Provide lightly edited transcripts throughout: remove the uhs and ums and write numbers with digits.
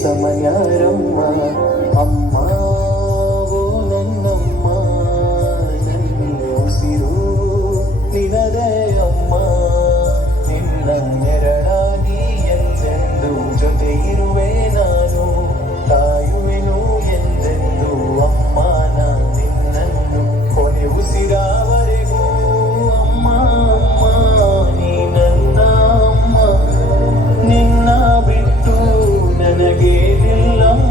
ಸಮಯಾರಮ್ಮ ಅಮ್ಮ ಓ ನನ್ನಮ್ಮ ನನ್ನ ಉಸಿರು ನಿನದೇ ಅಮ್ಮ ನಿನ್ನ ನೆರಳಾಗಿ ಎಂದೆಂದು ಜೊತೆ ಇರುವೆ ನಾನು ಕಾಯುವೆನು ಎಂದೆಂದು ಅಮ್ಮ ನಾ ನಿನ್ನನ್ನು ಕೊನೆ ಉಸಿರಾವರೆಗೂ ಅಮ್ಮ ಅಮ್ಮ ನೀ ನನ್ನ ಅಮ್ಮ ನಿನ್ನ ಬಿಟ್ಟು ನನಗೇನಿಲ್ಲಮ್ಮ.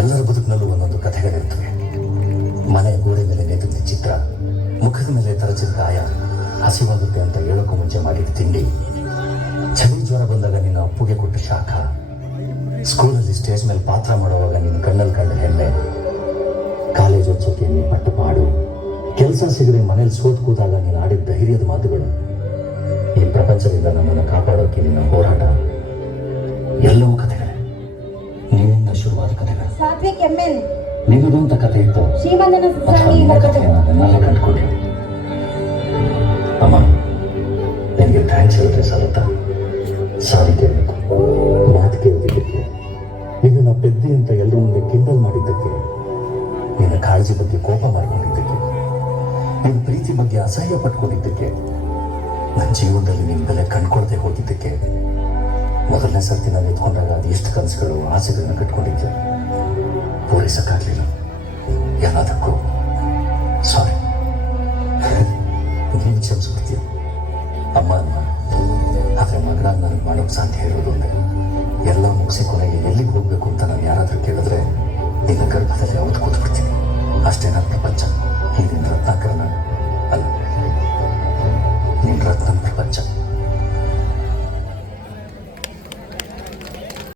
ಎಲ್ಲರ ಬದುಕಿನಲ್ಲೂ ಒಂದೊಂದು ಕಥೆಗಳಿರ್ತವೆ. ಮನೆಯ ಗೋಡೆ ಮೇಲೆ ನೇತಿದ್ದ ಚಿತ್ರ, ಮುಖದ ಮೇಲೆ ತರಚಿದ ಗಾಯ, ಹಸಿವಾಗುತ್ತೆ ಅಂತ ಹೇಳೋಕ್ಕೂ ಮುಂಚೆ ಮಾಡಿದ ತಿಂಡಿ, ಚಳಿ ಜ್ವರ ಬಂದಾಗ ನಿನ್ನ ಅಪ್ಪುಗೆ ಕೊಟ್ಟ ಶಾಖ, ಸ್ಕೂಲಲ್ಲಿ ಸ್ಟೇಜ್ ಮೇಲೆ ಪಾತ್ರ ಮಾಡುವಾಗ ನಿನ್ನ ಕಣ್ಣಲ್ಲಿ ಕಂಡ ಹೆಮ್ಮೆ, ಕಾಲೇಜ್ ಹೊಚ್ಚಕ್ಕೆ ನೀನು ಪಟ್ಟ ಪಾಡು, ಕೆಲಸ ಸಿಗದೆ ಮನೇಲಿ ಸೋತ್ ಕೂತಾಗ ನೀನು ಆಡಿದ ಧೈರ್ಯದ ಮಾತುಗಳು, ಈ ಪ್ರಪಂಚದಿಂದ ನಮ್ಮನ್ನು ಕಾಪಾಡೋಕೆ ನಿನ್ನ ಹೋರಾಟ, ಮೇಲೆ ನಿಮ್ಮದು ಅಂತ ಕಥೆ ಇತ್ತು ಶ್ರೀಮಂತನ ಅಥವಾ ಸರಣಿ ನಿನ್ನ ಬರ್ತದೆ. ಕಥೆಯನ್ನು ನನ್ನಲ್ಲೇ ಕಂಡುಕೊಂಡ್ರು. ಅಮ್ಮ ನಿನಗೆ ಥ್ಯಾಂಕ್ಸ್ ಹೇಳಿದ್ರೆ ಸಾಲುತ್ತಾ? ಸಾರಿ ಕೇಳಬೇಕು, ಮಾತು ಕೇಳಿದ್ದಕ್ಕೆ, ನಿನ್ನ ಪೆದ್ದಿ ಅಂತ ಎಲ್ಲರ ಮುಂದೆ ಕಿಂಡಲ್ ಮಾಡಿದ್ದಕ್ಕೆ, ನಿನ್ನ ಕಾಳಜಿ ಬಗ್ಗೆ ಕೋಪ ಮಾಡ್ಕೊಂಡಿದ್ದಕ್ಕೆ, ನಿನ್ನ ಪ್ರೀತಿ ಬಗ್ಗೆ ಅಸಹ್ಯ ಪಟ್ಕೊಂಡಿದ್ದಕ್ಕೆ, ನನ್ನ ಜೀವನದಲ್ಲಿ ನಿನ್ನ ಬೆಲೆ ಕಂಡ್ಕೊಳ್ದೆ ಹೋಗಿದ್ದಕ್ಕೆ, ಮೊದಲನೇ ಸರ್ತಿ ನಾನು ಎತ್ಕೊಂಡಾಗ ಅದು ಎಷ್ಟು ಕನಸುಗಳು ಆಸೆಗಳನ್ನ ಕಟ್ಕೊಂಡಿದ್ದೆ, ಪೂರೈಸಕ್ಕಾಗಲಿಲ್ಲ. ಎಲ್ಲದಕ್ಕೂ